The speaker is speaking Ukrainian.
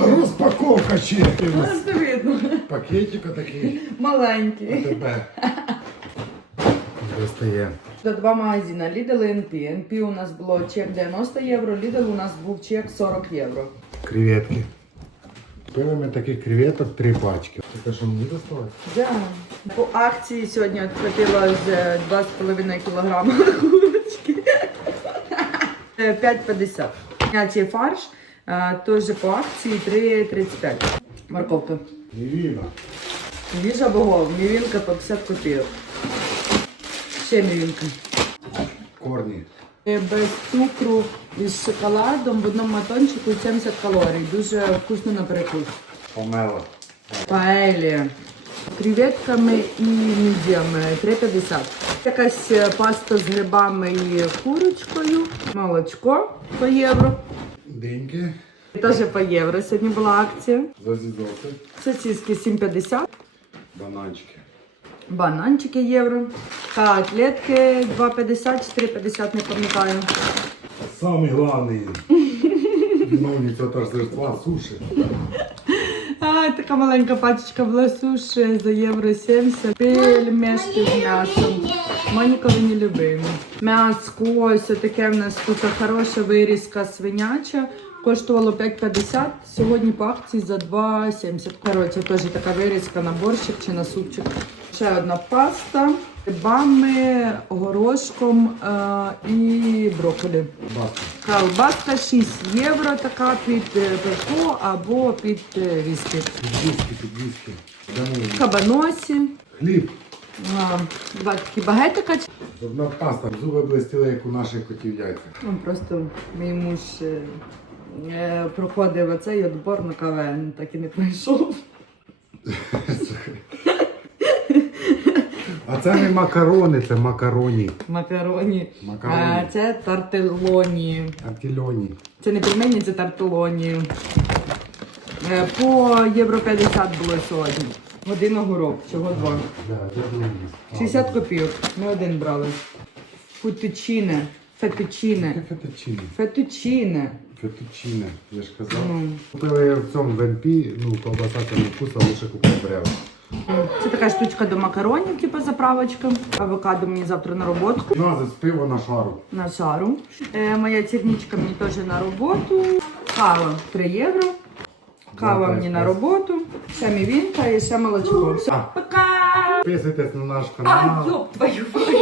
Розпаковка чеків. Ну, це видно. Пакетик такий. Маленький. Тебе. Достає. До два магазини Lidl і NP. NP у нас було чек 90 євро, Lidl у нас був чек 40 євро. Креветки. Купили ми таких креветок три пачки. Це що мені доставати? Да. По акції сьогодні відхватила вже 2,5 кілограма курочки. Е, 5,50. Ячий фарш е, теж по акції 3,35. Морковка. Мівіна. Їжа богов, мівінка по 50 копійок. Ще мівінка. Корні. Е, Без цукру і з шоколадом в одному матончику 70 калорій. Дуже вкусно на перекус. Помела. Паелі. Креветками і мідіями 3,50. Якась е, паста з грибами і курочкою. Молочко по євро. Диньки. Теж по євро. Сьогодні була акція. Зазізоти. Сосиски 7,50. Бананчики. Бананчики євро. Котлетки 2,50 чи 3,50, не пам'ятаю. Самий главний виновник цього торжества суші. А, така маленька пачечка була суші за євро 70. Пельмешки з м'ясом. Монікові не любимо. М'яско, ось таке в нас тут хороша вирізка свиняча. Коштувало 5,50, сьогодні по акції за 2,70. Коротше, теж така вирізка на борщик чи на супчик. Ще одна паста, грибами, горошком е, і брокколі. Колбаска 6 євро, така під е, або під е, віскі. Підвіски, підвіски. Дамо. Кабаносі, Хліб. Два такі багетика. Зубна паста. Зуби блистіли, як у наших котів яйця. Ну, просто мій муж е, е, проходив оцей відбор на КВН, так і не пройшов. А це не макарони, це макароні. Макароні. Макароні. А, це тартелоні. Артільоні. Це не пельмені, це тартелоні. Е, По євро 50 було сьогодні. Один огурок, чого два. Да, 60 копійок. Ми один брали. Футучине. Фетучине. Таке фетучине. Фетучине. Фетучине, я ж казав. Ну. Купили в цьому венпі, ну, колбаса це не вкуса, лише купив брева. Це така штучка до макаронів, типу заправочка. Авокадо мені завтра на роботу. Назис пиво на шару. На шару. Е, моя черничка мені теж на роботу. Кава 3 євро. Кава мені на роботу. Ще мівінка і ще молочко. Все. Пока! Підписуйтесь на наш А, канал. твою мать!